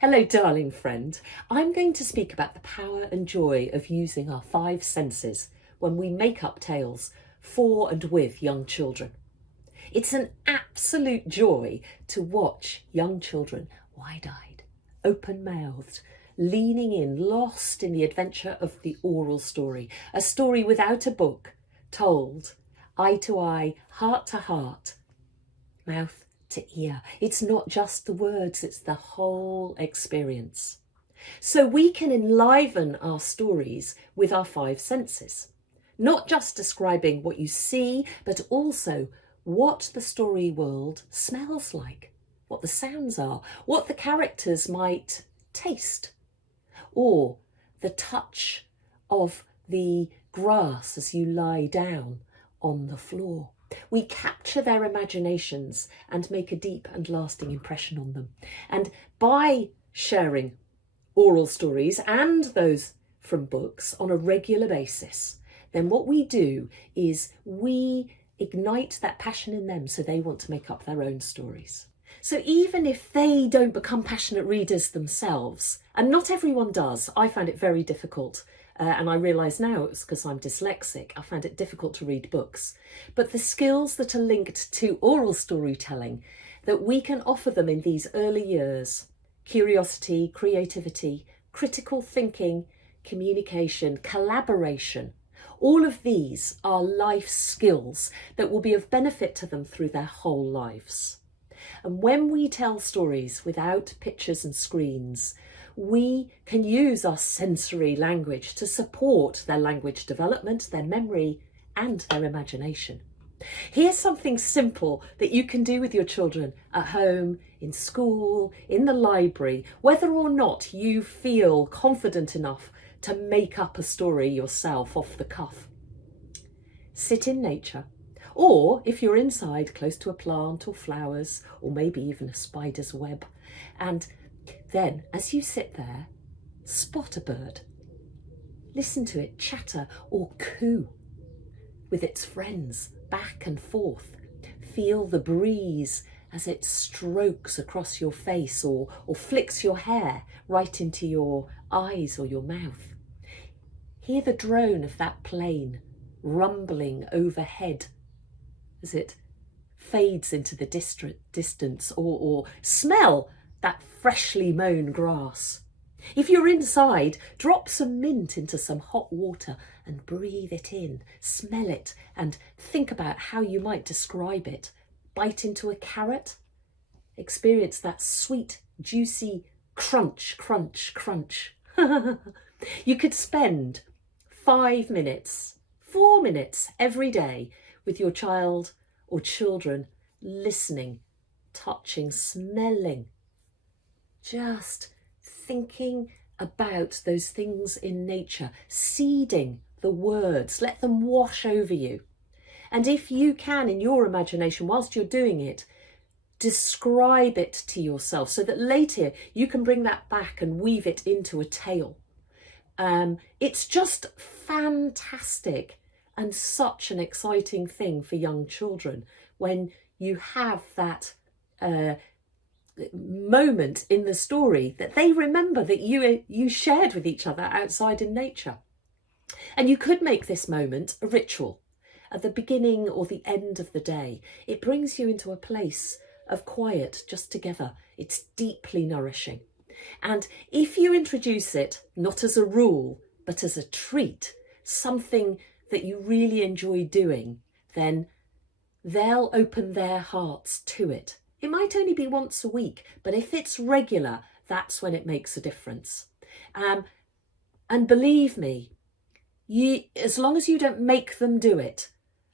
Hello, darling friend. I'm going to speak about the power and joy of using our five senses when we make up tales for and with young children. It's an absolute joy to watch young children wide-eyed, open-mouthed, leaning in, lost in the adventure of the oral story, a story without a book, told eye to eye, heart to heart, mouth to ear. It's not just the words, it's the whole experience. So we can enliven our stories with our five senses, not just describing what you see, but also what the story world smells like, what the sounds are, what the characters might taste, or the touch of the grass as you lie down on the floor. We capture their imaginations and make a deep and lasting impression on them. And by sharing oral stories and those from books on a regular basis, then what we do is we ignite that passion in them so they want to make up their own stories. So even if they don't become passionate readers themselves, and not everyone does, I found it very difficult. And I realise now it's because I'm dyslexic. I found it difficult to read books. But the skills that are linked to oral storytelling that we can offer them in these early years, curiosity, creativity, critical thinking, communication, collaboration, all of these are life skills that will be of benefit to them through their whole lives. And when we tell stories without pictures and screens, we can use our sensory language to support their language development, their memory, and their imagination. Here's something simple that you can do with your children at home, in school, in the library, whether or not you feel confident enough to make up a story yourself off the cuff. Sit in nature, or if you're inside, close to a plant or flowers, or maybe even a spider's web, and then, as you sit there, spot a bird. Listen to it chatter or coo with its friends back and forth. Feel the breeze as it strokes across your face or flicks your hair right into your eyes or your mouth. Hear the drone of that plane rumbling overhead as it fades into the distance, or smell that freshly mown grass. If you're inside, drop some mint into some hot water and breathe it in, smell it, and think about how you might describe it. Bite into a carrot, experience that sweet, juicy crunch, crunch, crunch. You could spend 5 minutes, 4 minutes every day with your child or children, listening, touching, smelling, just thinking about those things in nature, seeding the words, let them wash over you. And if you can, in your imagination, whilst you're doing it, describe it to yourself so that later you can bring that back and weave it into a tale. It's just fantastic and such an exciting thing for young children when you have that moment in the story that they remember that you shared with each other outside in nature. And you could make this moment a ritual at the beginning or the end of the day. It brings you into a place of quiet just together. It's deeply nourishing. And if you introduce it not as a rule but as a treat, something that you really enjoy doing, then they'll open their hearts to it. It might only be once a week, but if it's regular, that's when it makes a difference. And believe me, as long as you don't make them do it,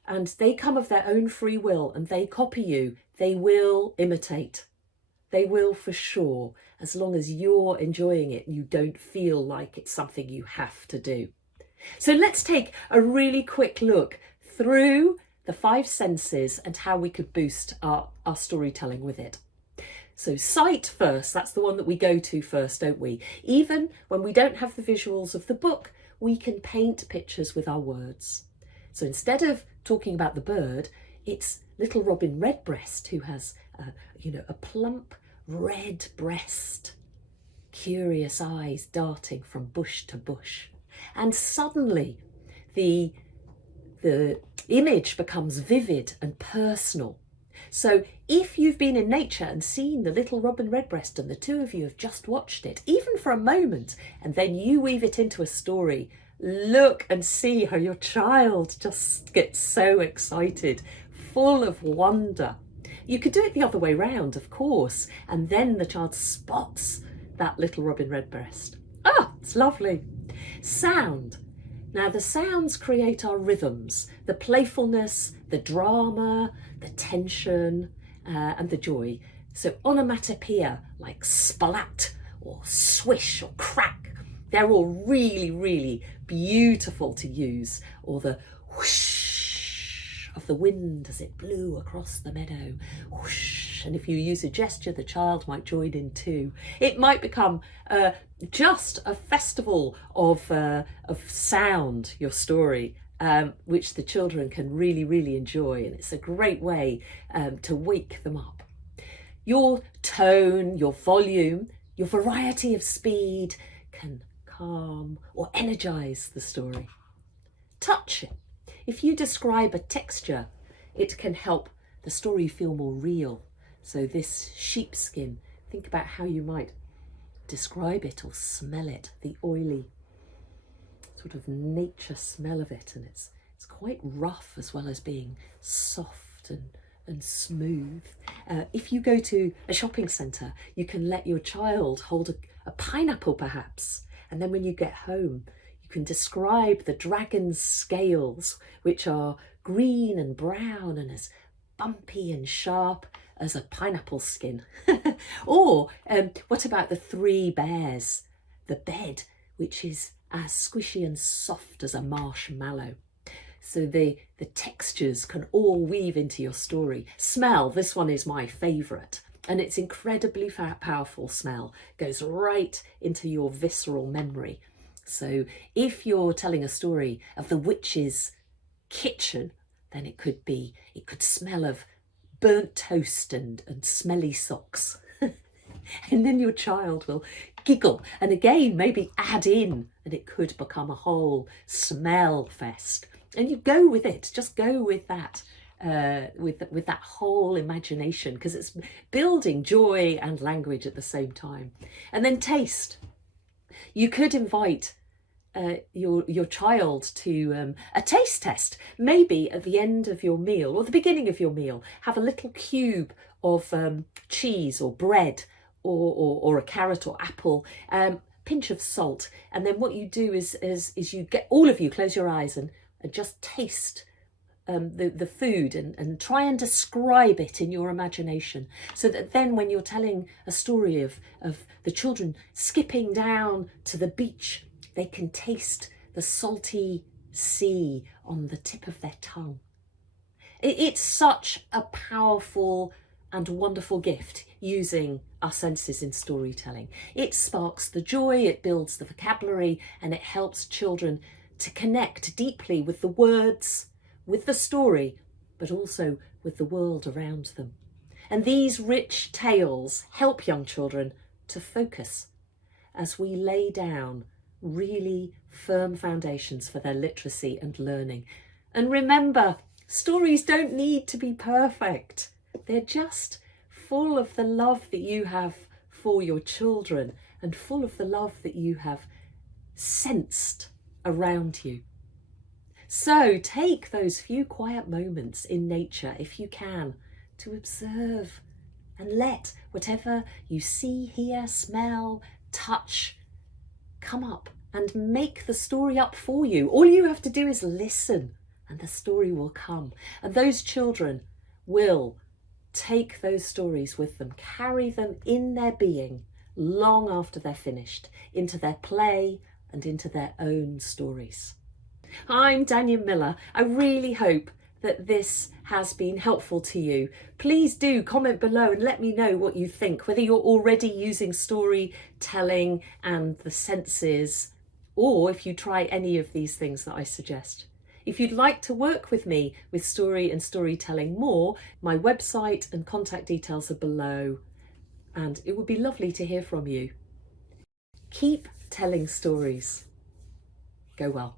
and they come of their own free will and they copy you, they will imitate. They will for sure, as long as you're enjoying it, you don't feel like it's something you have to do. So let's take a really quick look through the five senses and how we could boost our storytelling with it. So sight first, that's the one that we go to first, don't we? Even when we don't have the visuals of the book, we can paint pictures with our words. So instead of talking about the bird, it's little Robin Redbreast who has, a plump red breast. curious eyes darting from bush to bush. And suddenly the image becomes vivid and personal. So if you've been in nature and seen the little robin redbreast and the two of you have just watched it, even for a moment, and then you weave it into a story, look and see how your child just gets so excited, full of wonder. You could do it the other way round, of course, and then the child spots that little robin redbreast. Ah, it's lovely. Sound. Now the sounds create our rhythms, the playfulness, the drama, the tension, and the joy. So onomatopoeia like splat or swish or crack, they're all really, really beautiful to use. Or the whoosh of the wind as it blew across the meadow. Whoosh. And if you use a gesture, the child might join in too. It might become just a festival of sound, your story, which the children can really, really enjoy. And it's a great way to wake them up. Your tone, your volume, your variety of speed can calm or energize the story. Touch it. If you describe a texture, it can help the story feel more real. So this sheepskin, think about how you might describe it or smell it, the oily sort of nature smell of it. And it's quite rough as well as being soft and smooth. If you go to a shopping centre, you can let your child hold a pineapple perhaps. And then when you get home, you can describe the dragon's scales, which are green and brown and as bumpy and sharp as a pineapple skin. Or what about the three bears? The bed, which is as squishy and soft as a marshmallow. So the textures can all weave into your story. Smell, this one is my favourite. And it's incredibly powerful smell, goes right into your visceral memory. So if you're telling a story of the witch's kitchen, then it could smell of burnt toast and smelly socks. And then your child will giggle and again maybe add in, and it could become a whole smell fest. And you go with it, just go with that. With that whole imagination, because it's building joy and language at the same time. And then taste. You could invite your child to a taste test. Maybe at the end of your meal or the beginning of your meal, have a little cube of cheese or bread or a carrot or apple, pinch of salt. And then what you do is you get all of you close your eyes and just taste the food and try and describe it in your imagination, so that then when you're telling a story of the children skipping down to the beach, they can taste the salty sea on the tip of their tongue. It's such a powerful and wonderful gift using our senses in storytelling. It sparks the joy, it builds the vocabulary, and it helps children to connect deeply with the words, with the story, but also with the world around them. And these rich tales help young children to focus as we lay down really firm foundations for their literacy and learning. And remember, stories don't need to be perfect. They're just full of the love that you have for your children and full of the love that you have sensed around you. So take those few quiet moments in nature, if you can, to observe and let whatever you see, hear, smell, touch come up and make the story up for you. All you have to do is listen and the story will come. And those children will take those stories with them, carry them in their being long after they're finished, into their play and into their own stories. I'm Danyah Miller. I really hope that this has been helpful to you. Please do comment below and let me know what you think, whether you're already using storytelling and the senses, or if you try any of these things that I suggest. If you'd like to work with me with story and storytelling more, my website and contact details are below, and it would be lovely to hear from you. Keep telling stories. Go well.